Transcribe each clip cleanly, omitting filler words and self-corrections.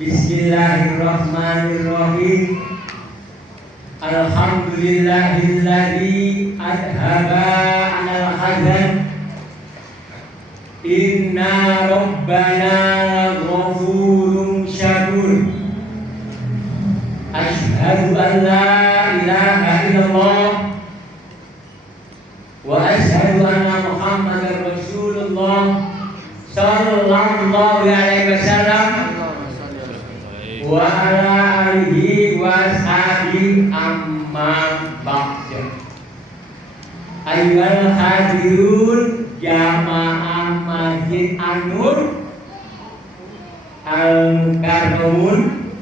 Bismillahirrahmanirrahim. Alhamdulillahilladzi adhaba 'anal hazan. Inna rabbana ghafurun syakur. Asyhadu an la ilaha illallah wa asyhadu anna Muhammadar Rasulullah sallallahu alaihi wasallam wa ala alihi wa ashabihi amma ba'du. Ayyuhal hadirun jamaah Masjid An-Nur Al-Mukarramun,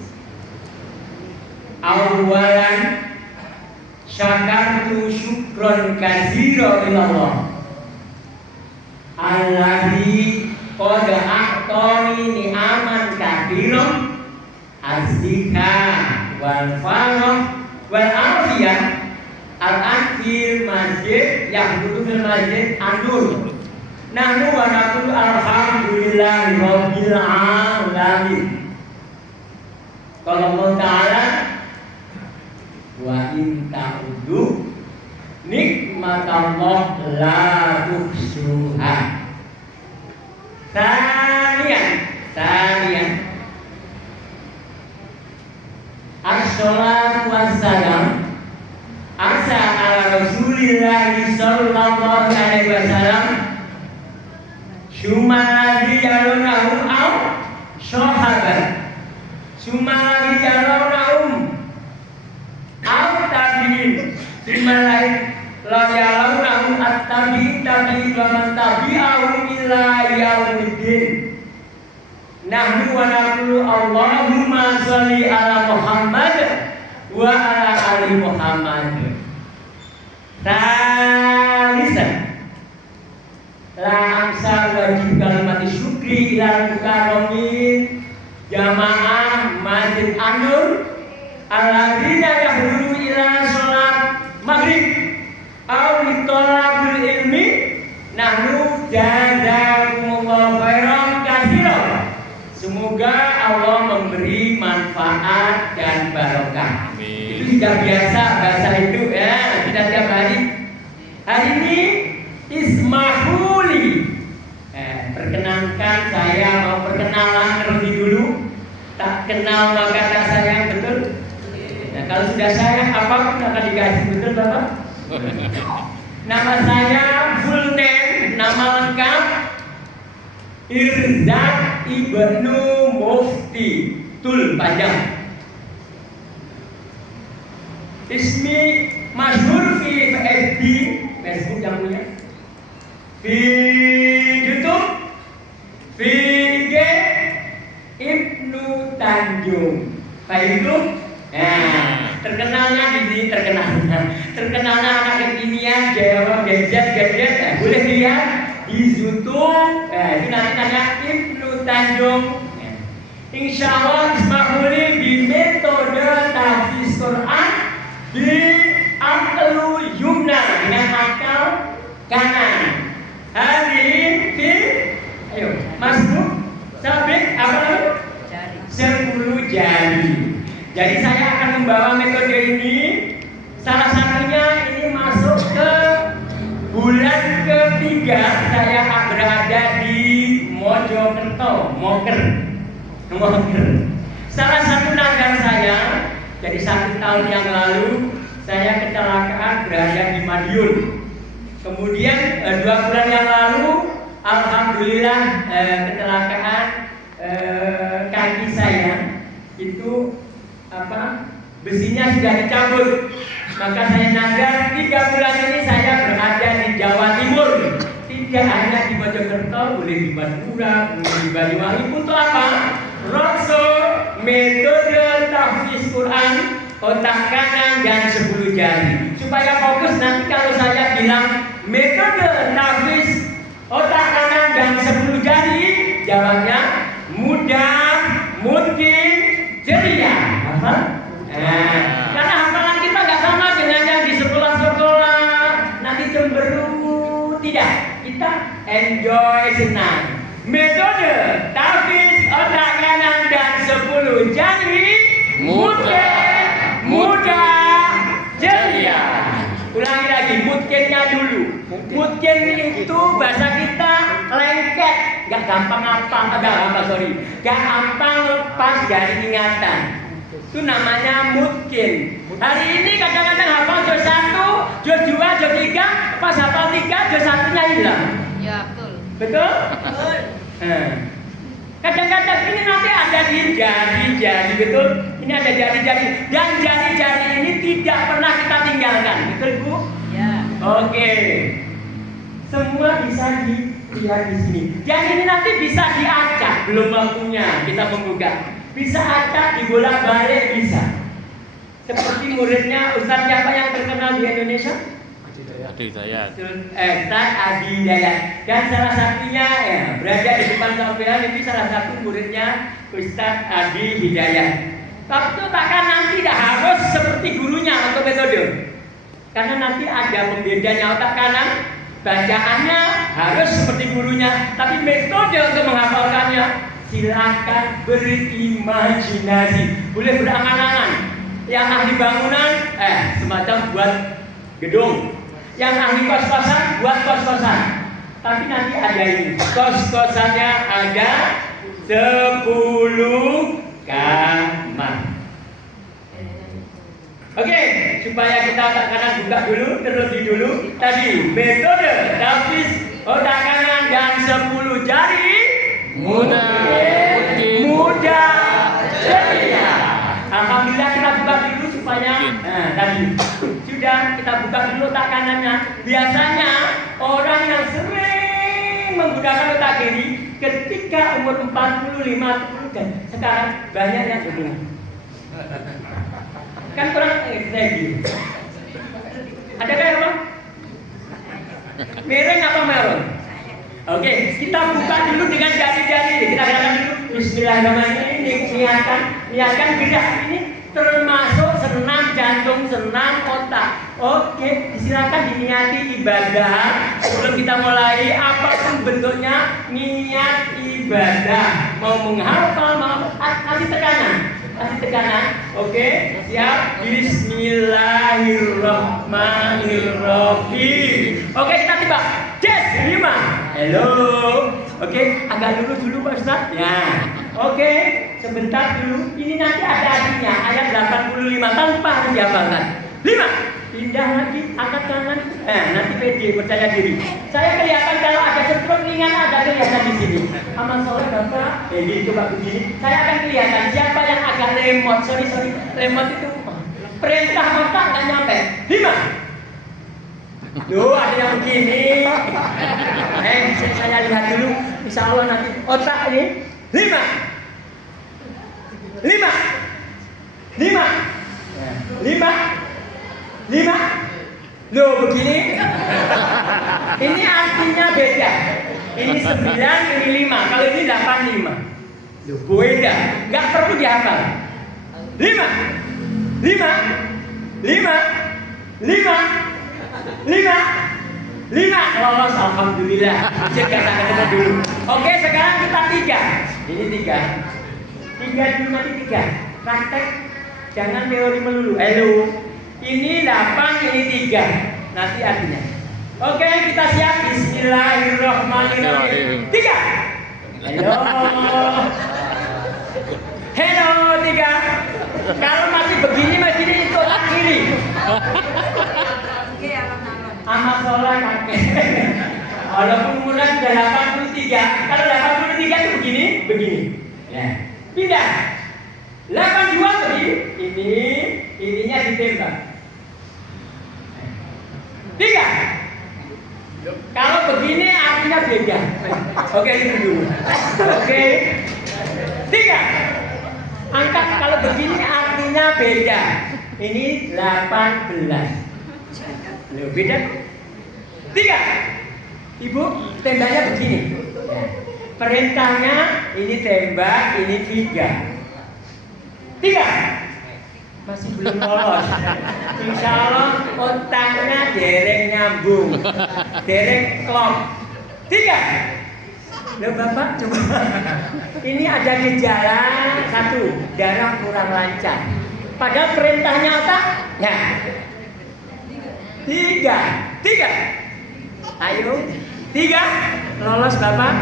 awalan syakartu syukron katsira ilallah alladzi qad a'tani ni'aman katsiran as-sihha wal farah wal afiyah al-akhir masjid yang fil Masjid An-Nur. Nahnu wa naqulu alhamdulillahi rabbil alamin. Qala Allah Ta'ala wa in ta'uddu nikmatallah la tuhsuha. Saniyan as-shalatu wassalam asa ala Rasulillahi sallallahu alaihi wasallam Sumari yalunahu au sahabat Sumari yalunahu au tabi'in Simalai la yalunahu at-tabi'in tabi'in wa man tabi'ahu ila yaumiddin. Nahnu wa naqulu Allahumma sholli ala Muhammad wa ala ali Muhammad. Talisan la angsa wajib kalimat syukri ilal mukarramin jamaah Masjid An-Nur alladzina yahduru ila sholat maghrib aw litolabul ilmi. Nahnu jazakumullahu khairan katsiran. Semoga Allah memberi manfaat dan barokah. Itu sudah biasa bahasa itu ya, tidak tiap hari. Hari ini ismahuli. Perkenankan, saya mau perkenalan terlebih dulu. Tak kenal maka tak sayang, betul? Nah, kalau sudah sayang apapun akan dikasih, betul Bapak? Nama saya full name, nama lengkap Irzak Ibnu Mufti Tul Panjang. Ismi masyhur fi FB, Facebook yang punya, di YouTube, di IG Ibnu Tanjung. Pak Ibnu, terkenalnya di sini, terkenalnya anak kekinian, Jawa gadget, boleh lihat di YouTube. Itu nanti tanya Ibnu Tanjung. Insya Allah ismahuli di metode tahfiz Quran di aklu yumna dengan akal kanan. Hadirin di, ayo masuk sabit apa itu? 10 jari. Jadi saya akan membawa metode ini. Salah satunya ini masuk ke bulan ketiga saya berada di Mojokerto, Moker. Salah satu nazar saya, jadi 1 tahun yang lalu saya kecelakaan berada di Madiun. Kemudian 2 bulan yang lalu, alhamdulillah kecelakaan kaki saya itu besinya sudah dicabut. Maka saya nazar 3 bulan ini saya berada di Jawa Timur. Tidak hanya di Mojokerto, boleh di Madura, boleh di Banyuwangi. Untuk apa? Rokso metode tahfiz Quran otak kanan dan 10 jari. Supaya fokus nanti kalau saya bilang metode tahfiz otak kanan dan 10 jari, jawabnya mudah, mungkin, ceria. Hafal? Karena hafalan kita nggak sama dengan yang di sekolah-sekolah nanti cemberut. Tidak, kita enjoy senang. Metode tahfiz otak kanan dan 10 jadi muda ceria. Ulangi lagi, mudkennya dulu. Mudken itu bahasa kita lengket, gak gampang lepas dari ingatan. Itu namanya mudken. Hari ini kadang-kadang hafal juz 1, juz 2, juz 3, pas hafal 3, juz 1-nya hilang. Ya, betul. Betul? Kadang-kadang ini nanti ada di jari-jari, betul? Ini ada jari-jari, dan jari-jari ini tidak pernah kita tinggalkan, betul Bu? Ya. Oke. Semua bisa dilihat di sini. Dan ini nanti bisa diacak, belum waktunya kita membuka. Bisa acak, dibolak-balik bisa. Seperti muridnya Ustaz siapa yang terkenal di Indonesia? Adi Hidayat. Ustaz Adi Hidayat. Dan salah satunya ya, berada di depan sampean ini salah satu muridnya Ustaz Adi Hidayat. Tapi itu takkan nanti tidak harus seperti gurunya atau metode. Karena nanti ada pembedanya otak kanan, bacaannya harus seperti gurunya, tapi metode untuk menghafalkannya silakan berimajinasi, boleh berangan-angan. Yang ahli bangunan, semacam buat gedung. Yang ahli kos-kosan, buat kos-kosan. Tapi nanti ada ini, kos-kosannya ada 10 kamar. Oke, supaya kita otak kanan buka dulu, terlebih dulu. Tadi metode tapis otak kanan dan 10 jari muda ceria. Alhamdulillah kita buka dulu supaya tadi sudah kita buka dulu otak kanannya. Biasanya orang yang sering menggunakan otak kiri ketika umur 40, 50 dan sekarang banyak yang begini. Kan kurang gitu. Adakah ya Bang? Miring apa merah? Oke, kita buka dulu dengan jari-jari. Kita gerakan dulu. Bismillahirrahmanirrahim. Niatkan gerak ini termasuk senam jantung, senam otak. Oke, silakan diniati ibadah. Sebelum kita mulai, apapun bentuknya, niat ibadah. Mau menghafal, mau kasih tekanan. Oke, siap. Bismillahirrahmanirrahim. Oke, kita tiba. Yes, 5. Halo. Oke, agak lurus dulu Pak Ustaz. Ya. Oke, sebentar dulu. Ini nanti ada artinya ayat 85 tanpa harus dihafalkan. 5. Pindah lagi, angkat tangan. Nanti pede, percaya diri. Saya kelihatan kalau ada stroke ringan ada kelihatan di sini. Amal soleh Bapak. Ini coba begini. Saya akan kelihatan siapa yang agak lemot. Sorry. Lemot itu perintah otak nggak nyampe. 5. Duh, ada yang begini. Saya lihat dulu. Insya Allah nanti otak ini 5. Loh, begini. Ini artinya beda. Ini 9, ini 5. Kalau ini 85. Loh, beda. Nggak perlu dihafal. 5. Lolos, alhamdulillah. Kita dulu. Oke, sekarang kita 3. Ini 3. 3 dulu, nanti 3. Praktek, jangan teori melulu. Halo. Ini 8, ini 3. Nanti artinya. Oke, kita siap. Bismillahirrahmanirrahim. 3. Hello 3. Kalau masih begini itu otak kiri. Amat sholat kakek. Walaupun umurnya sudah 83. Kalau 83 itu begini. Ya. Pindah. 82 begini. Ininya ditembak. 3. Kalau begini artinya beda. Oke, itu dulu. Oke. 3. Angkat kalau begini artinya beda. Ini 18. Loh, beda. 3. Ibu, tembaknya begini. Perintahnya ini tembak, ini 3. 3. Masih belum lolos. Insya Allah otaknya dereng nyambung, dereng klop. 3. Loh Bapak coba. Ini ada gejala satu, darah kurang lancar. Padahal perintahnya otak. Nah. Tiga. Ayo. 3. Lolos Bapak.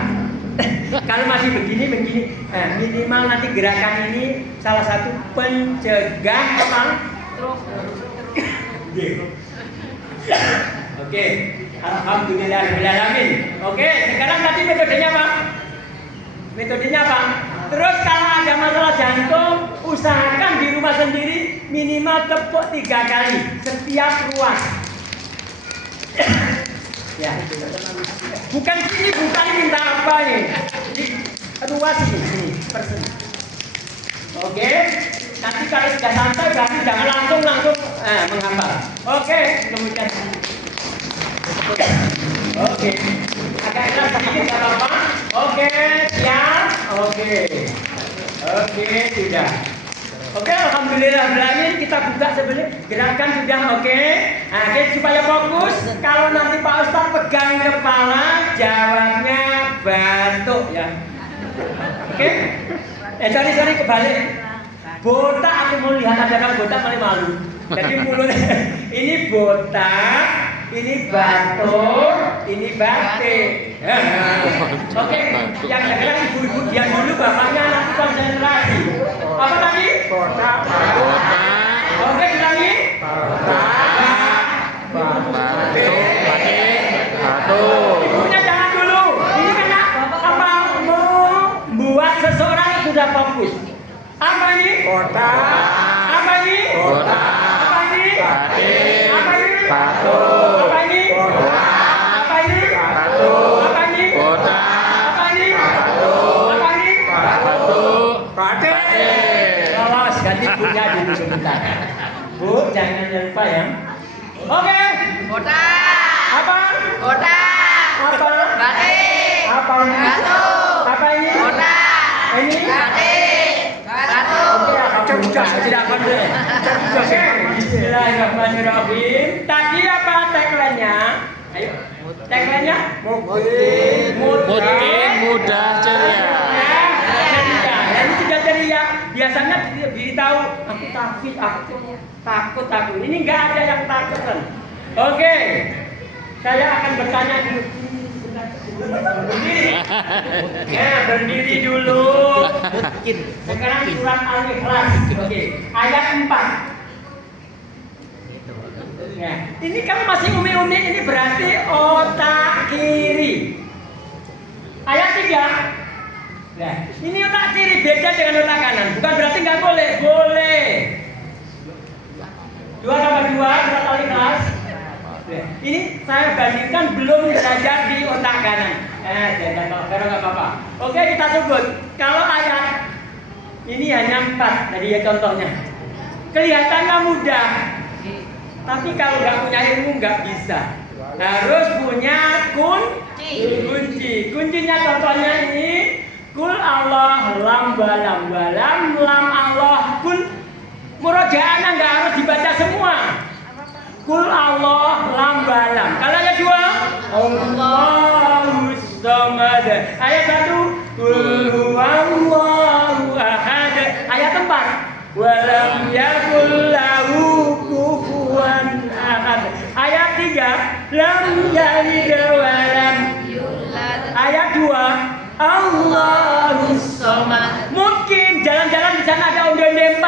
Kalau masih begini, minimal nanti gerakan ini salah satu pencegah apa? Oke, alhamdulillahirobbilalamin. Oke, sekarang tadi metodenya apa? Terus kalau ada masalah jantung, usahakan di rumah sendiri minimal tepuk 3 kali setiap ruas. Ya, bukan sini, bukan minta apa nih. Ruas ini, persen. Oke, nanti kalau sudah santai berarti jangan langsung menghafal. Oke, kemudian. Oke, agak keras sedikit nggak apa-apa. Oke, siap. Oke, sudah. Oke, alhamdulillah kita buka sebenarnya gerakan sudah oke. Nah, supaya fokus. Kalau nanti Pak Ustadz pegang kepala, jawabnya batuk ya. Oke? Sorry kebalik. Botak aku mau lihat ada kan botak paling malu. Jadi mulut ini botak, ini batuk, ini batik. Oke, yang laki-laki ibu-ibu diam dulu, bapaknya nanti konsentrasi. Apa tadi? Botak. Oke, ulangi. Batuk. Ibunya jangan dulu. Ini karena apa mau buat seseorang sudah fokus. Apa ini? Botak. Apa ini? Botak. Apa ini? Batik. Apa ini? Batuk. Apa ini? Botak. Apa ini? Batuk. Apa ini? Botak. Apa ini? Batuk. Apa ini? Batuk. Batik. Lolos, ganti bukunya dulu sebentar. Bu, jangan lupa ya. Oke. Botak. Apa? Botak. Apa? Batik. Apa ini? Batuk. Apa ini? Botak. Ini? Batik. Tidak boleh. Bismillahirrahmanirrahim. Tadi apa tagline-nya? Ayo. Tagline-nya? Mungkin mudah ceria. Ini sudah ceria. Biasanya diberitahu aku takut. Ini enggak ada yang takut kan. Oke. Saya akan bertanya dulu. Berdiri dulu. Sekarang surat Al-Ikhlas. Oke, ayat 4. Ya, ini kamu masih umi-umi, ini berarti otak kiri. Ayat 3. Nah, ini otak kiri beda dengan otak kanan. Bukan berarti nggak boleh, boleh. 2 tambah 2 surat Al-Ikhlas. Ini saya bandingkan belum belajar di otak kanan. Jangan nggak apa-apa. Oke, kita sebut. Kalau ayat ini hanya 4 tadi ya contohnya. Kelihatannya mudah, tapi kalau nggak punya ilmu nggak bisa. Harus punya kunci. Kuncinya contohnya ini. Kul Allah lam balam lam Allah kul. Murojaahnya nggak harus dibaca semua. Kul Allah lam balam. Kalau ayat 2 Allahus samad. Ayat 1 Kul huwallahu ahad. Ayat 4 walam yakul lahu kufuwan ahad. Ayat 3 lam yalid walam yulad. Ayat 2 Allahus samad. Mungkin jalan-jalan di sana ada onde-onde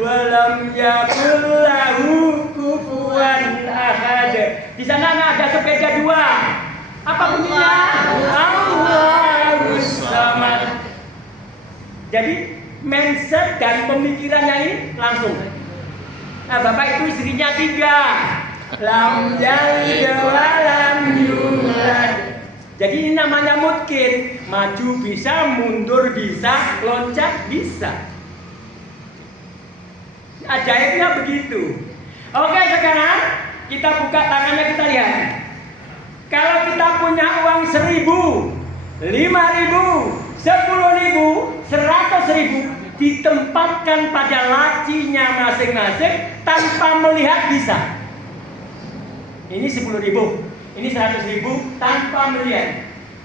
walam yakul lahu kufuwan ahad. Di sana ada sepeda 2. Apa bunyinya? Allahus samad. Jadi mindset dan pemikirannya ini langsung. Nah, Bapak itu istrinya 3. Lam yalid wa lam yulad. Jadi ini namanya mungkin. Maju bisa, mundur bisa, loncat bisa. Ajaibnya begitu. Oke, sekarang kita buka tangannya, kita lihat. Kalau kita punya uang 1.000, 5.000, 10.000, 100.000 ditempatkan pada lacinya masing-masing tanpa melihat bisa. Ini 10.000, ini 100.000 tanpa melihat.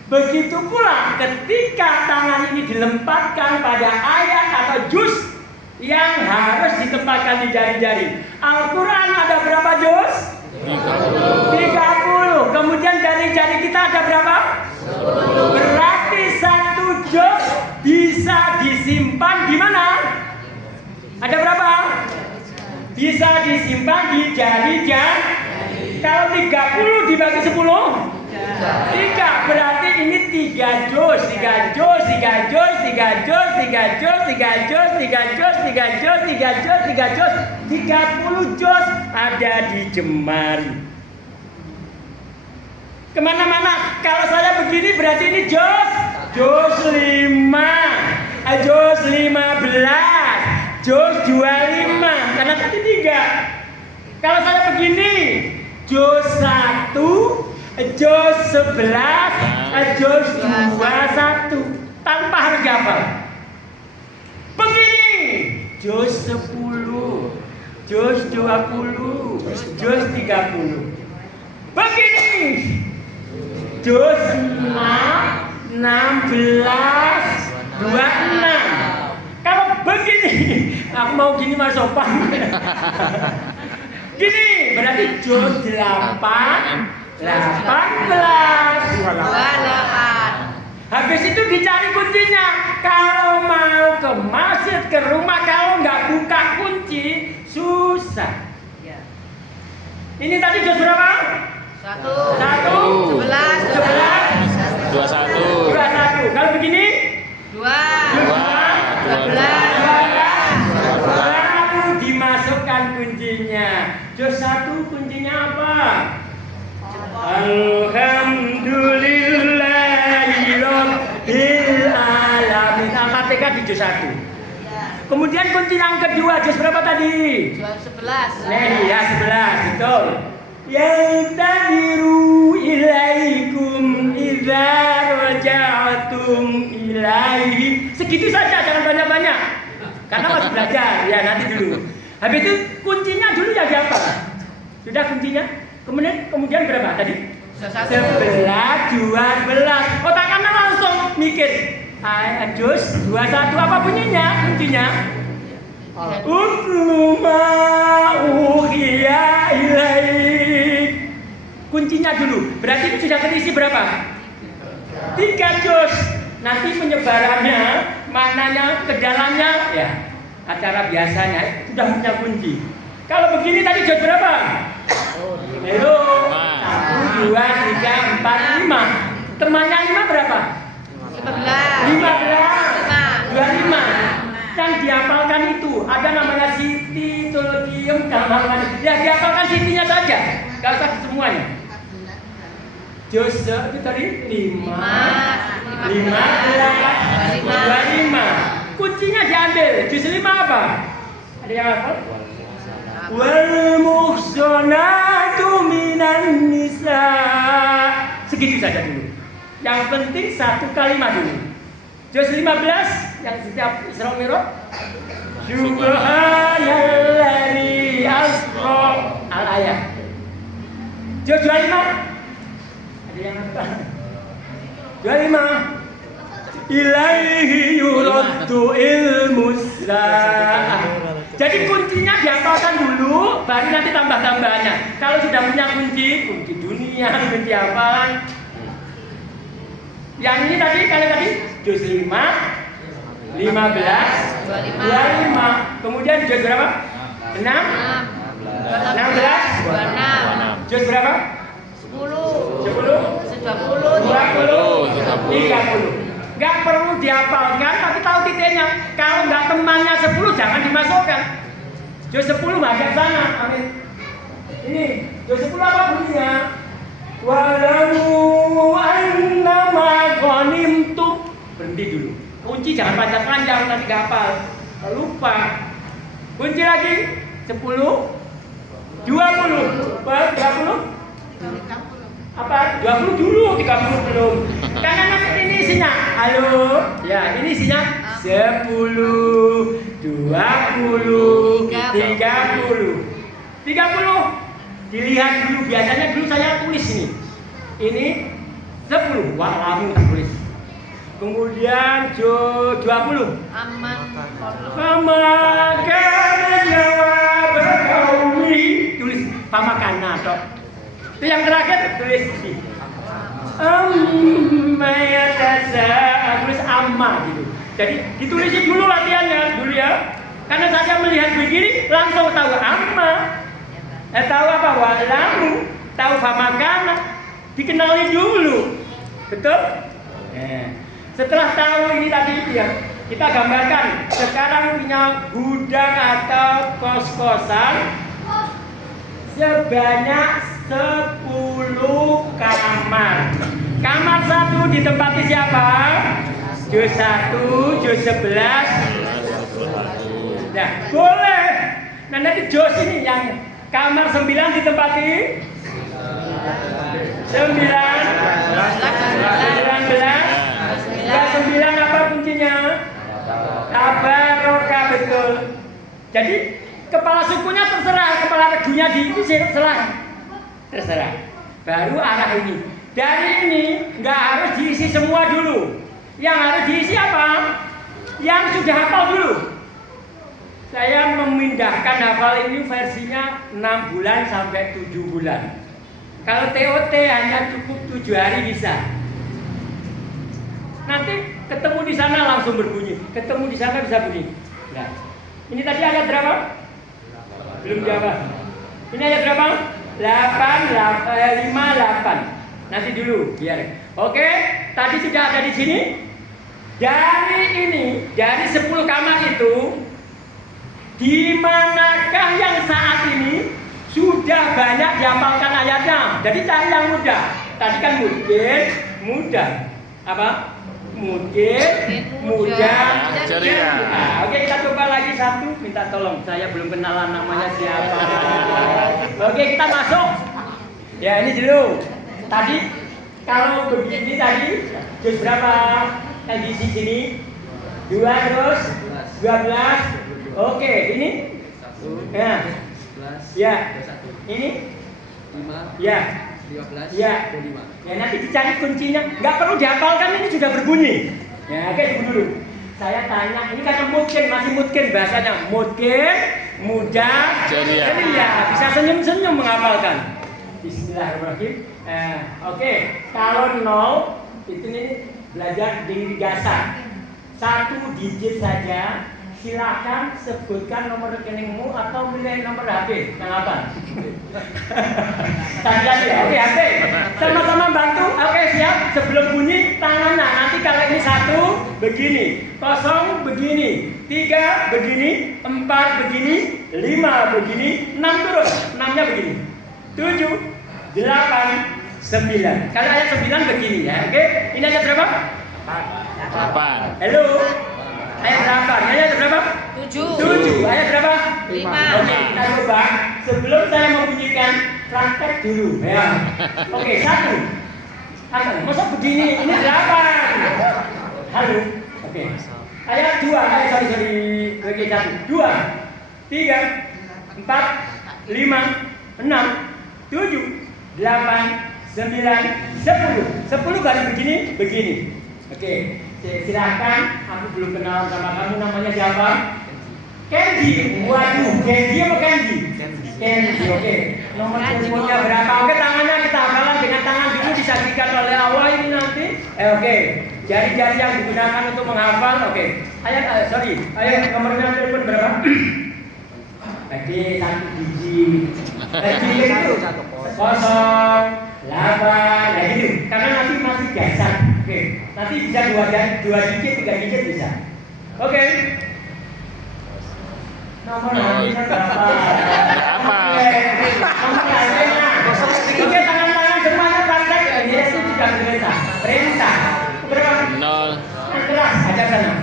Begitu pula ketika tangan ini dilempatkan pada ayat atau juz yang harus ditempatkan di jari-jari. Al-Quran ada berapa juz? 30. Kemudian jari-jari kita ada berapa? 10. Berarti satu juz bisa disimpan di mana? Ada berapa? Bisa disimpan di jari-jari. Kalau 30 dibagi 10? 3. Berarti ini 3 juz, 3 juz, 3 juz, 3 juz, 3 juz, 3 juz, 3 juz, 3 juz, 3 juz, 3 juz, 30 juz ada di jemari. Kemana-mana. Kalau saya begini berarti ini juz 5, juz 15, juz 25, karena tadi 3. Kalau saya begini juz 1, juz 11, juz 21, tanpa harus dihafal. Begini juz 10, juz 20, juz 30. Begini juz 6, 16, 26. Kalau begini, aku mau gini mas sopan. Gini berarti juz 8, 18, 28. Habis itu dicari kuncinya. Kalau mau ke masjid, ke rumah, kalau nggak buka kunci susah. Ini tadi juz berapa? 1, 11, 21. Kalau begini? 2, 12, 12. Baru dimasukkan kuncinya. Juz 1 kuncinya apa? Alhamdulillahirabbil alamin. Al-Fatihah di juz 1. Kemudian kunci yang kedua juz berapa tadi? Juz 11. Nah, iya 11, betul. Yantadiru ilaikum idza raja'tum ilaihi. Segitu saja, jangan banyak-banyak. Karena masih belajar, ya nanti dulu. Habis itu kuncinya dulu ya siapa? Sudah kuncinya? Kemudian berapa tadi? 11, 12. Otak kanan langsung mikir. Juz 21 apa bunyinya? Kuncinya? Utluma uhiya ilaik. Kuncinya dulu. Berarti itu sudah terisi berapa? 3 juz. Nanti penyebarannya, maknanya, ke dalamnya, ya acara biasanya sudah punya kunci. Kalau begini tadi juz berapa? Ayo, 1, 2, 3, 4, 5. Temannya 5 berapa? 15, 25. Yang dihafalkan itu ada namanya Siti, Tolkium, dalam ya dihafalkan Sitinya saja, nggak usah semuanya. Juz itu tadi 5, 15, 25. Kuncinya diambil. Juz 5 apa? Ada yang hafal? Wal muhsanatu minan nisa. Segitu saja dulu. Yang penting satu kalimat dulu. Juz 15 yang setiap Isra Mi'raj. Subhanalladzi asra al-ayat. Juz 25. Ada yang hafal? 25. Ilaihi yuraddu ilmus sa'ah. Jadi kuncinya dihafalkan dulu, baru nanti tambah-tambahannya. Kalau sudah punya kunci dunia, kunci hafalan. Yang ini tadi, juz 5, 15, 25. Kemudian juz berapa? 6, 16, 26. Juz berapa? 10, 20, 30. Nggak perlu dihafalkan, tapi tahu titiknya. Kalau nggak temannya 10, jangan dimasukkan. Juz 10 bagian sana. Amin. Ini juz 10 apa bunyinya? Walamu annama ghanimtum. Berhenti dulu. Kunci jangan panjang-panjang, nanti nggak hafal. Lupa. Kunci lagi 10, 20, 30. Apa? 20 dulu, 30 belum. Karena nanti ini isinya. Halo. Ya, ini isinya 10, 20, 30. 30. Dilihat dulu, biasanya dulu saya tulis ini. Ini 10. Wah, lamu tulis. Kemudian 20. Aman. Pamakan jawab kaumi. Tulis pamakana toh. Itu yang terakhir tulis di tulis amma gitu. Jadi ditulisin dulu latihannya dulu ya. Karena saya melihat begini langsung tahu amma. Tahu apa? Walamu. Tahu pamakana. Dikenali dulu. Betul? Setelah tahu ini tadi ya, kita gambarkan sekarang punya gudang atau kos-kosan sebanyak 10 kamar. Kamar 1 ditempati siapa? Juz 1, Juz 11. Nah, boleh. Nah, nanti Juz ini yang kamar 9 ditempati 19. 9 apa kuncinya? Tabarokah, betul. Jadi kepala sukunya terserah, kepala regunya terserah. Baru arah ini. Dari ini nggak harus diisi semua dulu. Yang harus diisi apa? Yang sudah hafal dulu. Saya memindahkan hafal ini versinya 6 bulan sampai 7 bulan. Kalau TOT hanya cukup 7 hari bisa. Nanti ketemu di sana langsung berbunyi, ketemu di sana bisa bunyi. Nah, ini tadi ayat berapa? Belum jawab. Ini ayat berapa? 5, 8. Nanti dulu, biar. Oke, tadi sudah ada di sini. Dari 10 kamar itu, di manakah yang saat ini sudah banyak dihafalkan ayatnya? Jadi cari yang mudah. Tadi kan mudah. Apa? Mudah, ceria. Oke, kita coba lagi satu. Minta tolong, saya belum kenalan namanya siapa. Oke, kita masuk. Ya, ini dulu. Tadi kalau begini tadi, juz berapa? Di sini 2 terus 12. Oke, ini. Ya. Ini 5. Ya. 15, ya. 25. Ya, nanti dicari kuncinya. Nggak perlu dihafalkan, ini sudah berbunyi. Ya, oke, dulu. Saya tanya, ini kata masih mungkin bahasanya. Mudah, ceria. Bisa senyum-senyum menghafalkan. Bismillahirrahmanirrahim. Oke, kalau 0 itu nih belajar diri dasar. 1 digit saja. Silakan sebutkan nomor rekeningmu atau nilai nomor HP. Yang apa? Tadi aja. Oke, HP. Sama-sama bantu. Oke, siap. Sebelum bunyi tangan. Nah, nanti kalau ini 1 begini, 0 begini, 3 begini, 4 begini, 5 begini, 6 turun. 6-nya begini. 7, 8, 9. Kalau ayat 9 begini ya. Oke. Ini ayat berapa? 8. Halo. Ayat berapa? Ayat berapa? 7. Ayat berapa? 5. Oke, kita coba. Sebelum saya membunyikan, praktek dulu. Ya. Oke, 1. Masa begini? Ini 8. Halo. Oke. Ayat 2. Sorry. Oke, 1. 2, 3, 4, 5, 6, 7, 8, 9, 10. 10 baru begini. Oke. Silahkan, aku belum kenal sama kamu, namanya siapa? Kenji. Waduh, Kenji apa Kenji? Kenji, oke. Nomor teleponnya berapa? Oke, tangannya kita hafalan dengan tangan dulu, disajikan oleh Allah ini nanti. Oke. Jari-jari yang digunakan untuk menghafal, oke. Ayo nomornya telepon berapa? Tadi 1 digit. Tadi itu 0, 8, nah gitu. Karena nanti masih dasar. Oke. Nanti bisa 2 digit, 3 digit bisa. Oke. Nomor HP-nya berapa? Nomor HP-nya. Oke, tangan-tangan semuanya praktek. Ini itu sudah perintah. Berapa? 0. Keras, aja sana.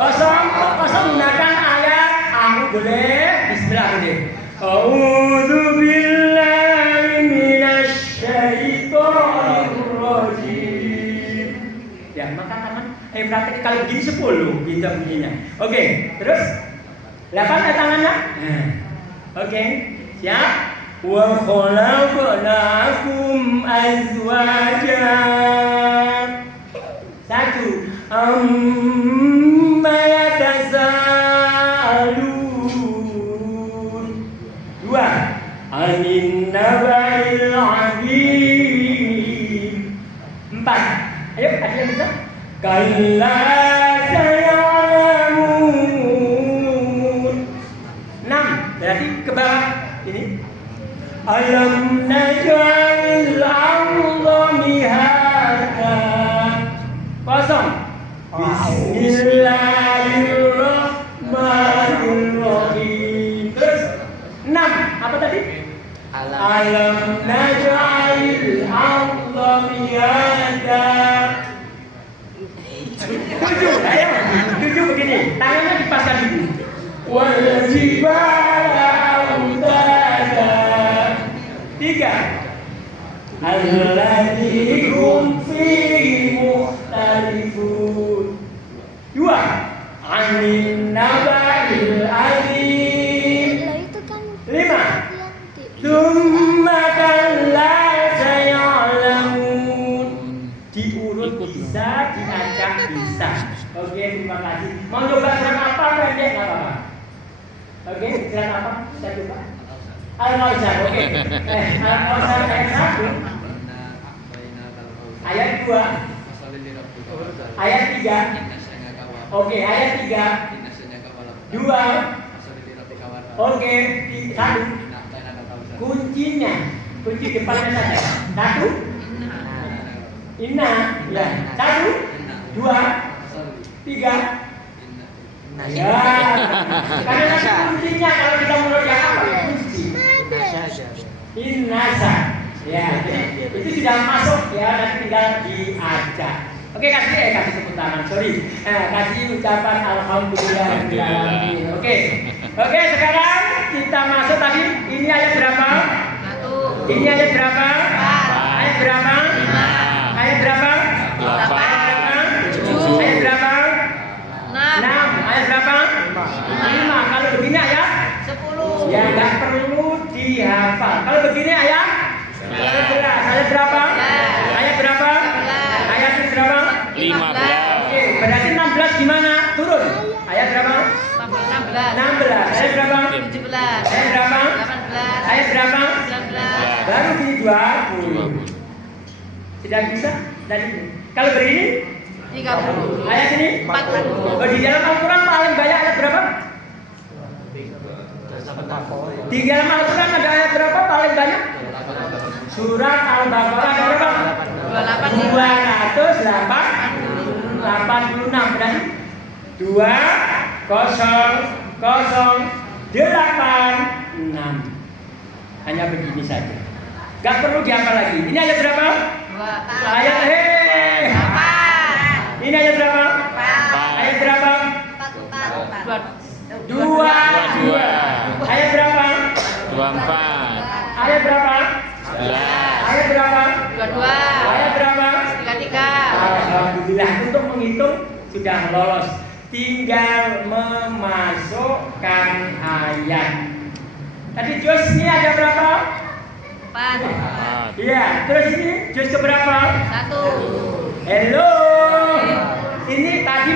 0 gunakan ayat. Aku boleh. Bismillah boleh. A'udzu billahi minasy syaithanir rajim. Ya, maka tangan praktek kalau begini 10 kita bunyinya. Oke, terus 8 tangannya. Oke, siap. Wa khalaqnakum azwaja. Satu. Amma yatasaalun. Dua. Anin nabail azim. Empat. Ayo, ada yang bisa? Kalla sayalamun. Enam. Berarti ke bawah ini. Alam naj'alil arda mihada. Kosong. Bismillahirrahmanirrahim. Terus 6. Apa tadi? Alam naj'alil arda mihada. 7. Ayo. 7 begini. Tangannya dipasang dulu. Wal jibala autada. 3. Alladzi hum fihi mukhtalifun. 2. Anin nabail azim. 5. Tsumma kalla sayalamun. Diurut bisa, diacak bisa. Oke, terima kasih. Mau coba surat apa pendek enggak apa-apa? Oke, surat apa? Saya coba. Al-Ma'idah, oke. Al-Ma'idah ayat 1. Ayat 2. Ayat 3. Oke, ayat 3. 2. Oke, 1. Kuncinya, kunci depannya saja. 1. Inna, ya. 1, 2, 3. Ya. Karena nanti kuncinya kalau kita menurut yang apa? Kunci. Innasa. Ya, itu sudah masuk ya, nanti tinggal diajak. Oke, kasih tepuk tangan. Sorry. Kasih ucapan alhamdulillah. Oke. Oke, sekarang kita masuk tadi. Ini ayat berapa? 1. Ini ayat berapa? 4. Ayat berapa? 5. Ayat berapa? 8. Ayat 7. Ayat berapa? 6. Ayat berapa? 5. Kalau begini ayat 10. ya nggak perlu dihafal. Kalau begini ayat 11. Ayat berapa? Ayat berapa? Ayat berapa? 15. Oke, berarti 16 gimana? Turun. Ayat berapa? 16. 16. Ayat berapa? 17. Ayat berapa? 18. Ayat berapa? 19. Baru gini 20. Sudah bisa? Tadi. Kalau begini 30. ayat ini 40. Oh, di dalam Al-Quran paling banyak ayat berapa? Di dalam Al-Quran ada ayat berapa paling banyak? Surat Al-Baqarah ada berapa? 286 berarti 2008 6. Hanya begini saja. Gak perlu dihafal lagi. Ini ayat berapa? 2. Ayat Ini ayat berapa? 4. Ayat berapa? 2. Ayat berapa? 24. Ayat berapa? 11. Ayat berapa? 22. Ayat berapa? 33. Alhamdulillah, untuk menghitung sudah lolos. Tinggal memasukkan ayat. Tadi juz ini ada berapa? 4. Iya, terus ini juz keberapa? 1. Hello. Ini tadi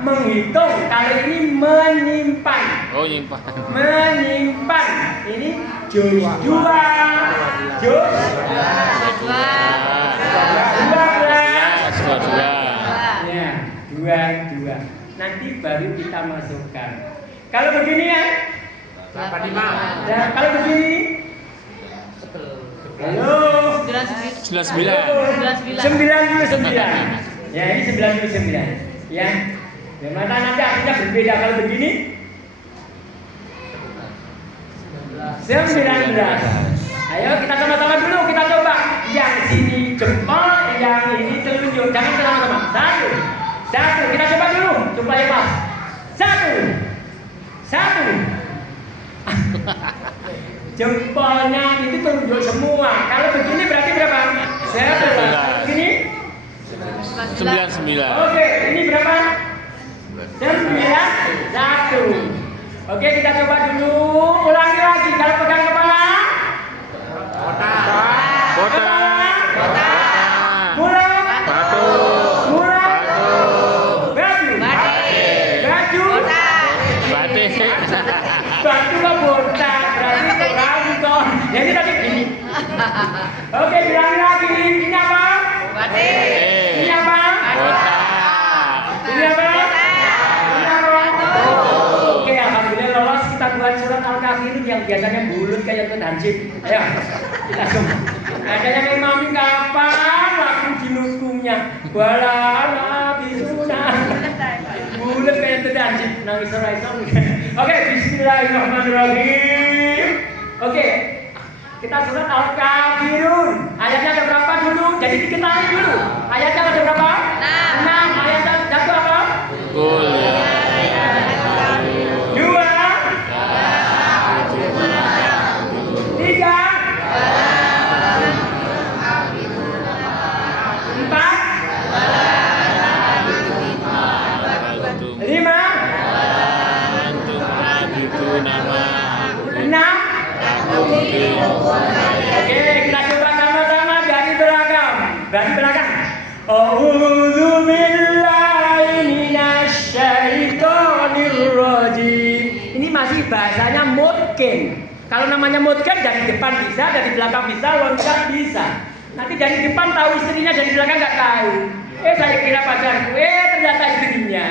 menghitung, kalau ini menyimpan. Oh, nyimpan. Menyimpan. Ini juz 2. Juz 22. Ya, 22. Nanti baru kita masukkan. Kalau begini ya? 85. Ya, kalau begini? Halo. 99. 99. Ya, ini 99. Ya. Yang mana nanti artinya berbeda kalau begini? 19. Ayo kita sama-sama dulu, kita coba. Yang sini jempol, yang ini telunjuk. Jangan sama-sama. Satu. Kita coba dulu supaya pas. Satu. Jempolnya itu telunjuk semua. Kalau begini berarti berapa? 11. Begini? 99. Oke, ini berapa? 91. Oke, kita coba dulu. Ulangi lagi. Kalau pegang kepala Batu kok botak, berarti kurang toh. Jadi tadi gini. Oke, bilang lagi. Ini apa? Batik. Ini apa? Botak. Ini apa? Ini apa? Oke, alhamdulillah lolos. Kita buat surat Al-Kafirun yang biasanya bulut kayak Tuan Hansip. Ayo, kita coba. Adanya kayak mami kapan laku dinukumnya? Walala bisuna. Bulat kayak Tuan Hansip. Nangis orang. Oke, bismillahirrahmanirrahim. Oke, kita surat Al-Kafirun. Ayatnya ada berapa dulu? Jadi diketahui dulu. Ayatnya ada berapa? 6. Ayatnya satu apa? Kul ya. 2, 3, 4, 5, Antum abidu nama 6. Oke, kita coba sama-sama dari belakang. Dari belakang. A'udzu billahi minasyaitonir rajim. Ini masih bahasanya mungkin. Kalau namanya mungkin dari depan bisa, dari belakang bisa, loncat bisa. Nanti dari depan tahu istrinya, dari belakang nggak tahu. Saya kira pacarku, ternyata istrinya.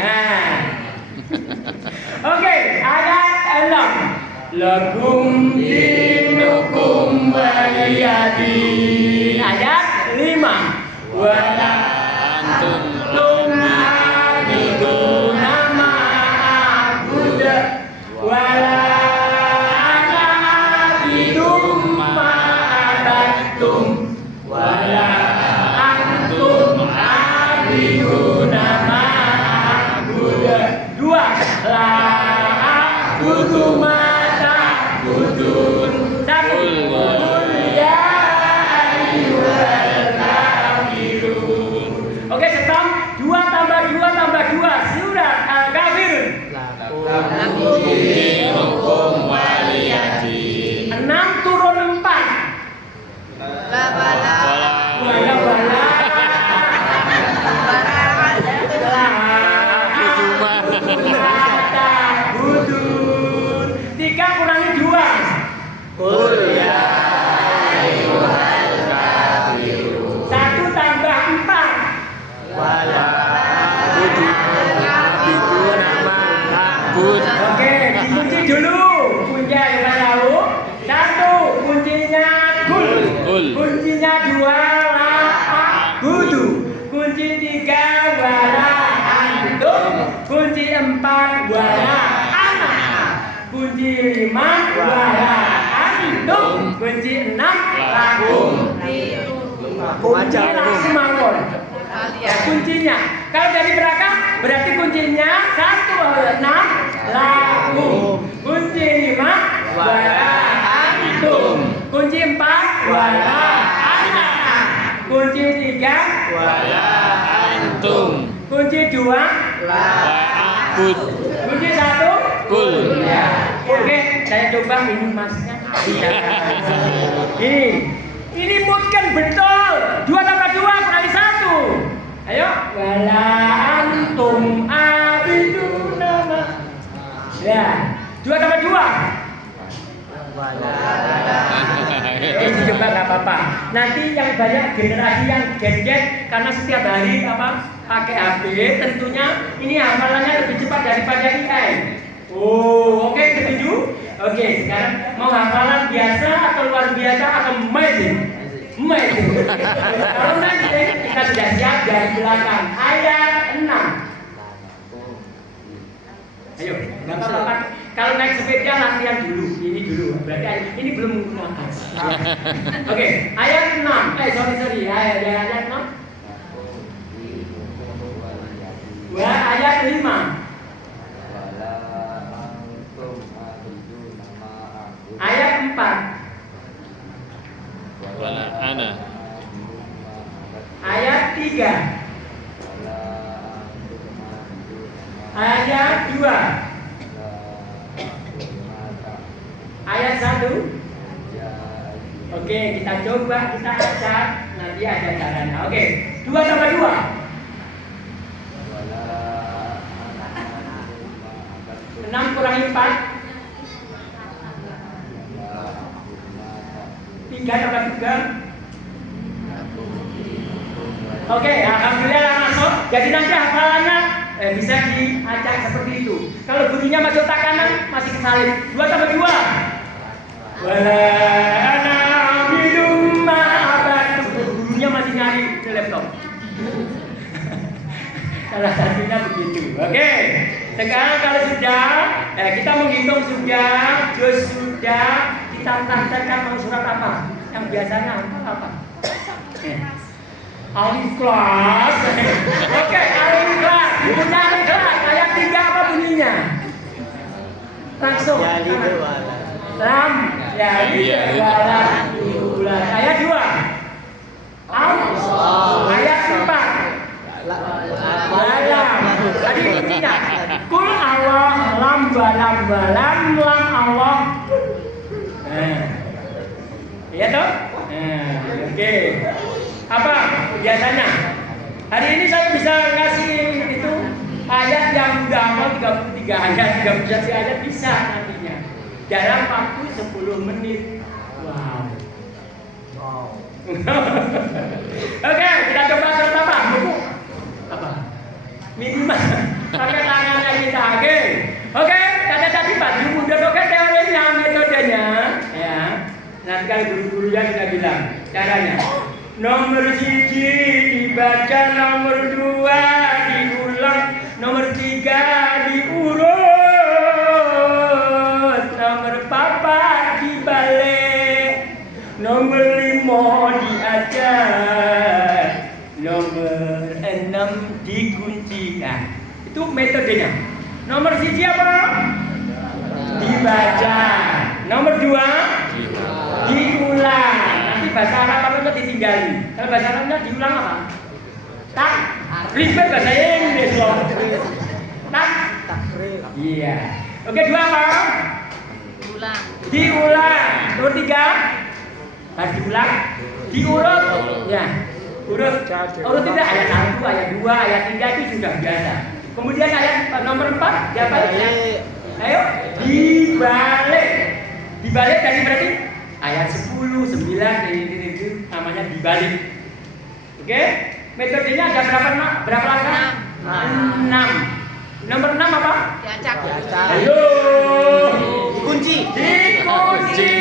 Oke, ayat 6. Lakum dinukum waliyadin. Ayat 5. Wala antum abiduna ma a'bud wala ana abidum ma abattum wala antum abiduna ma a'bud. 2. La a'budu ma ta'budun. 1. Qul ya ayyuhal kafirun. Oke, stop. 2 tambah 2 tambah 2. Surat Al-Kafirun. lakum dinukum waliyadin. 6 turun 4. Labala. Wala wala. Ta'budun. 3 kurangi 2. Kul ya ayyuhal kafirun. 1 tambah 4. Wala abidu nama abud. Oke, dikunci dulu. Kunci yang nggak tahu. 1 kuncinya kul. Kul. Kuncinya 2 la a'budu. Kunci 3 wala antum. Kunci 4 wala ana. Kunci 5 wala antum. Kunci 6 lakum. Kunci langsung mawon. Ya, kuncinya. Kalau dari belakang berarti kuncinya 1 6 lakum. Kunci 5 wala antum. Kunci 4 wala ana. Kunci 3 Wala antum kunci 2 la abud. kunci 1 Kul. ya. Oke, saya coba minum masnya. Ini mungkin betul. 2 tambah 2 kali 1. Ayo. Wala antum abiduna ma. Ya. 2 tambah 2. Ini coba nggak apa-apa. Nanti yang banyak generasi yang gadget karena setiap hari pakai HP, tentunya ini hafalannya lebih cepat daripada AI. Oh, oke, setuju? Oke, sekarang mau hafalan biasa atau luar biasa atau amazing? Amazing. Kalau nanti kita sudah siap dari belakang ayat 6. Ayo, nggak apa-apa. Kalau naik sepeda latihan dulu, ini dulu. Berarti ini belum menggunakan. Oke, ayat 6. Sorry. Ayat 6. Ayat 5. Ayat 4. Wala ana. Ayat 3. Ayat 2. Ayat 1. Oke, kita coba, kita acak. Nanti ada caranya. Oke, 2 tambah 2. 6 kurangi kurangi 4? 3 tambah 3? Oke, alhamdulillah masuk. Jadi nanti hafalannya bisa diacak seperti itu. Kalau bunyinya masuk otak kanan, masih kesalip. 2 tambah 2? Wala ana minum ma'abat. Gurunya masih nyari di laptop. Salah satunya begitu. Oke. Sekarang kalau sudah kita menghitung sudah, juz sudah, kita praktekkan mau surat apa? Yang biasanya apa? Alif kelas. Oke, alif kelas. Bunyinya alif kelas. Ayat 3 apa bunyinya? Langsung. Lam. Ya, ayat 2. Ayat 4. Balam. Tadi bunyinya. Kul Allah lam balam balam lam Allah. Iya toh? Oke. Apa biasanya? Hari ini saya bisa ngasih itu ayat yang udah hafal 33 ayat, 31 ayat bisa nantinya. Dalam waktu 10 menit. Wow. Oke, kita coba surat apa? Buku. Apa? Minimal. Pakai tangannya kita. Oke, kata tadi Pak Mudah oke teorinya, metodenya, ya. Nanti kalau guru-gurunya kita bilang caranya. Nomor 1 dibaca, nomor 2 diulang, nomor 3 diurut, nomor 4 dibalik, nomor 5 diajar, nomor 6 dikunci. Nah, itu metodenya. Nomor 1 apa? Dibaca. Nomor 2 diulang. Bahasa Arabnya ditinggali. Kalau bahasa Arabnya diulang apa? Tak. Ribet bahasa Inggris loh. Tak. Iya. Oke, 2 apa? Diulang. Diulang. Nomor 3 harus diulang. Diurut. Ya. Urut. Urut itu ayat 1, ayat 2, ayat 3 itu sudah biasa. Kemudian ayat nomor 4 siapa? Ayo, dibalik. Dibalik tadi berarti ayat 10, 9 itu namanya dibalik. Oke? Metodenya ada berapa langkah? 6. Nomor 6 apa? Diacak. Ayo. Dikunci. Dikunci.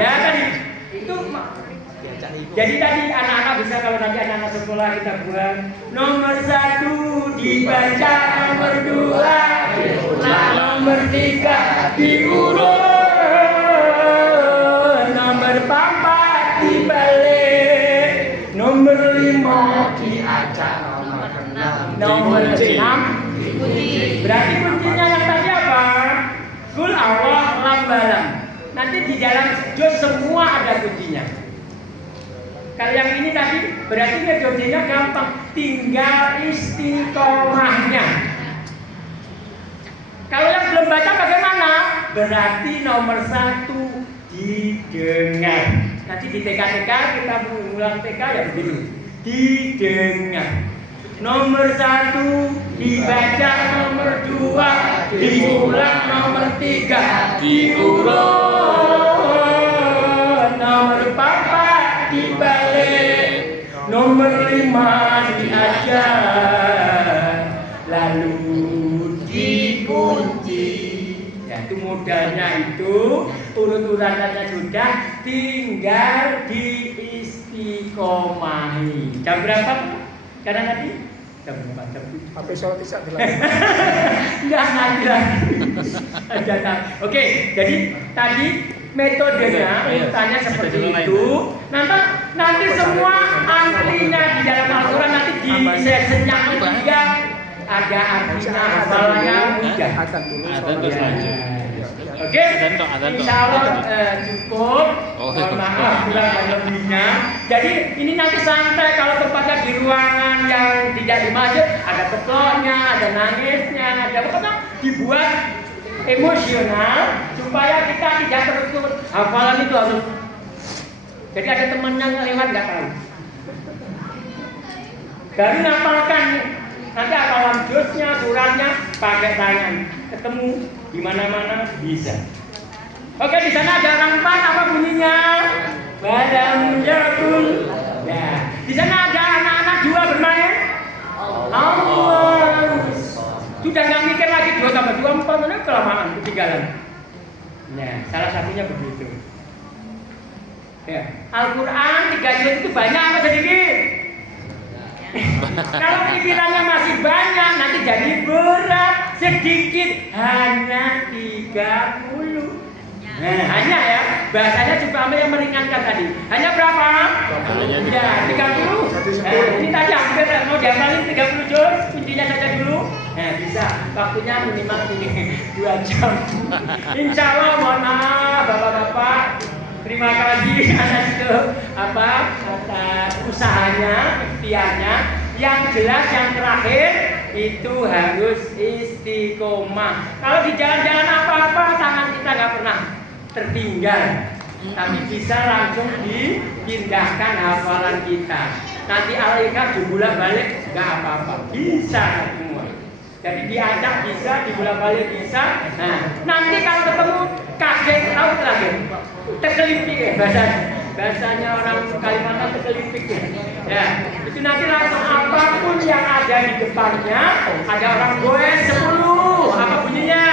Ya tadi itu. Jadi tadi anak-anak bisa kalau nanti anak-anak sekolah kita buat nomor 1 dibaca, nomor 2 diulang, nomor 3 diurut, nomor 4 dibalik, nomor 5 diacak, nomor 6 dikunci. Berarti kuncinya yang tadi apa? Kul Allah lam balam. Nanti di dalam juz semua ada kuncinya. Kalau yang ini tadi berarti metodenya gampang, tinggal istiqomahnya. Kalau yang belum baca bagaimana? Berarti nomor 1 didengar. Nanti di TK-TK kita mengulang TK ya begitu. Didengar. Nomor 1 dibaca, nomor 2 diulang, nomor 3 diurut, nomor 4 dibalik, nomor 5 diajar, lalu dikunci. Ya, itu modalnya itu, urut-urutannya sudah, tinggal diistiqomahi. Jam berapa? Karena tadi jam berapa? Jam 7. Sampai sholat isya dilanjut. Enggak nanti lagi. Oke, jadi tadi metodenya urutannya seperti itu. Nanti semua artinya di dalam Al-Quran nanti di section yang ketiga ada artinya hafalannya mudah. Adzan terus lanjut. Oke, insya Allah cukup. Mohon maaf kurang dan lebihnya. Jadi ini nanti santai kalau tempatnya di ruangan yang tidak di masjid, ada keploknya, ada nangisnya, ada pokoknya dibuat emosional supaya kita tidak tertutup. Hafalan itu harus. Jadi ada teman yang lewat nggak tahu. Baru ngapalkan Nanti hafal juznya, suratnya pakai tangan. Ketemu di mana-mana bisa. Oke, di sana ada orang empat, apa bunyinya? Balam yakul. Ya, di sana ada anak-anak dua bermain. Allah. Sudah nggak mikir lagi 2 tambah 2 4, mana kelamaan ketinggalan. Nah, salah satunya begitu. Ya, Al-Quran 3 juz itu banyak apa sedikit? Kalau pikirannya masih banyak, nanti jadi berat. Sedikit, hanya 30. Nah, hanya ya, bahasanya coba yang meringankan tadi. Hanya berapa? Ya, 30. Ini tadi hampir mau dihafalin 30 juz, intinya saja dulu. Nah, bisa. Waktunya minimal ini 2 jam. Insya Allah, mohon maaf Bapak-bapak. Terima kasih atas atas usahanya, ikhtiarnya. Yang jelas yang terakhir itu harus istiqomah. Kalau di jalan-jalan apa-apa, tangan kita nggak pernah tertinggal, tapi bisa langsung dipindahkan hafalan kita. Nanti al-ikhlas dibolak-balik nggak apa-apa, bisa semua. Jadi diacak bisa, dibolak-balik bisa. Nah, nanti kalau ketemu kaget, tahu kaget, terkelimpik ya bahasanya orang Kalimantan, terkelimpik ya. Ya, itu nanti langsung apapun yang ada di depannya, ada orang goes 10, apa bunyinya?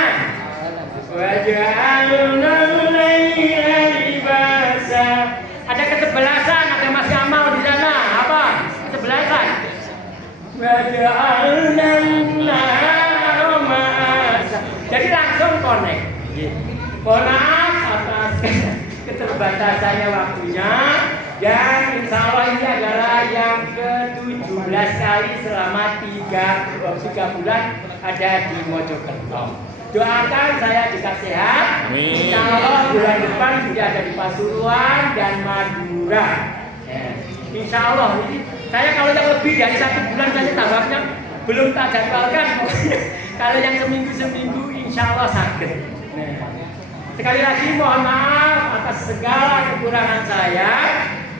Waja'alna al-laila libasa. Ada kesebelasan, ada Mas Amal di sana. Apa? Kesebelasan. Waja'alna an-nahara ma'asa. Jadi langsung connect. Mohon maaf atas keterbatasannya waktunya. Dan insya Allah ini adalah yang ke-17 kali selama 3 bulan ada di Mojokerto. Doakan saya juga sehat. Amin. Insya Allah bulan depan sudah ada di Pasuruan dan Madura. Insya Allah ini saya kalau yang lebih dari 1 bulan saja tambahnya belum tak jadwalkan. Kalau yang seminggu insya Allah sakit. Sekali lagi mohon maaf atas segala kekurangan saya.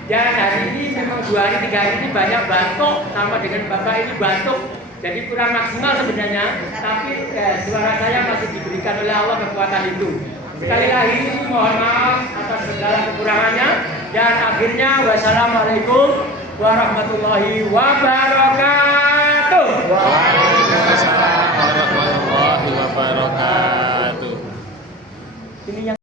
Dan hari ini memang 2 hari 3 hari ini banyak batuk, sama dengan Bapak ini batuk. Jadi kurang maksimal sebenarnya, tapi suara saya masih diberikan oleh Allah kekuatan itu. Sekali lagi mohon maaf atas segala kekurangannya. Dan akhirnya wassalamualaikum warahmatullahi wabarakatuh. Waalaikumsalam warahmatullahi wabarakatuh. Ini yang